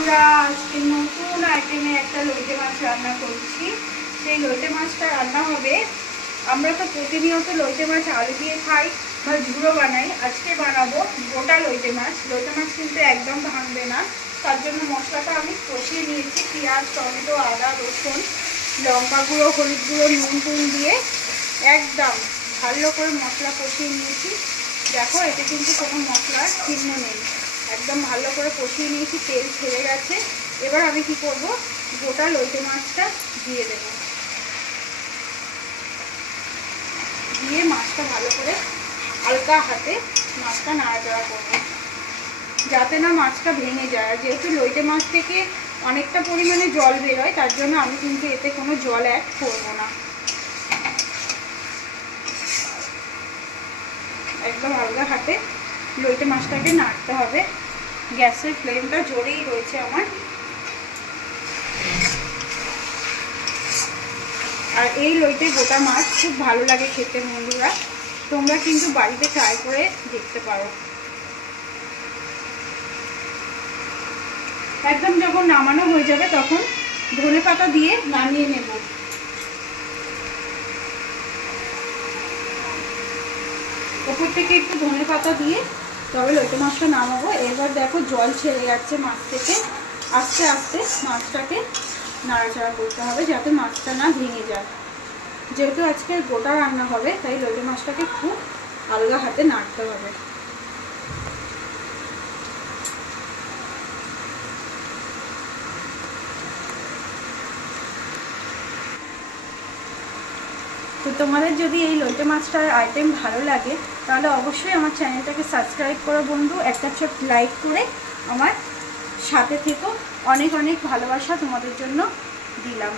বন্ধুরা, আজকে নতুন আইটেমে একটা লইটে মাছ রান্না করছি। সেই লইটে মাছটা রান্না হবে, আমরা তো প্রতিনিয়ত লইটে মাছ আলু দিয়ে খাই বা ঝুড়ো বানাই। আজকে বানাবো গোটা লইটে মাছ। লইটে মাছ কিন্তু একদম ভাঙবে না, তার জন্য মশলাটা আমি কষিয়ে নিয়েছি। পেঁয়াজ, টমেটো, আদা, রসুন, লঙ্কা গুঁড়ো, হলুদ গুঁড়ো, নুন টুন দিয়ে একদম ভালো করে মশলা কষিয়ে নিয়েছি। দেখো, এতে কিন্তু কোনো মশলার চিহ্ন নেই, একদম ভালো করে কষিয়ে নিয়েছি, তেল ছেড়ে গেছে। এবার আমি কি করব, গোটা লইটে মাছটা দিয়ে দেব। দিয়ে মাছটা ভালো করে হালকা হাতে মাছটা নাড়াচাড়া করবো, যাতে না মাছটা ভেঙে যায়। আর যেহেতু লইটে মাছ থেকে অনেকটা পরিমাণে জল বেরোয়, তার জন্য আমি কিন্তু এতে কোনো জল অ্যাড করবো না। একদম হালকা হাতে লইটে মাছটাকে নাড়তে হবে। গ্যাসের ফ্লেমটা জোরেই রয়েছে আমার। আর এই লইটে গোটা মাছ খুব ভালো লাগে খেতে বন্ধুরা, তোমরা কিন্তু বাড়িতে ট্রাই করে দেখতে পারো। একদম যখন নামানো হয়ে যাবে তখন ধনেপাতা দিয়ে নামিয়ে নেব। ওপর থেকে একটু ধনেপাতা দিয়ে তবে লইটে মাছটা নামাবো। এবার দেখো, জল ছেড়ে যাচ্ছে মাছ থেকে। আস্তে আস্তে মাছটাকে নাড়াচাড়া করতে হবে, যাতে মাছটা না ভেঙে যায়। যেহেতু আজকে গোটা রান্না হবে, তাই লইটে মাছটাকে খুব আলগা হাতে নাড়তে হবে। তো তোমাদের যদি এই লইটে মাছটার আইটেম ভালো লাগে, তাহলে অবশ্যই আমার চ্যানেলটাকে সাবস্ক্রাইব করো বন্ধু। একটা ছোট লাইক করে আমার সাথে থেকো। অনেক অনেক ভালোবাসা তোমাদের জন্য দিলাম।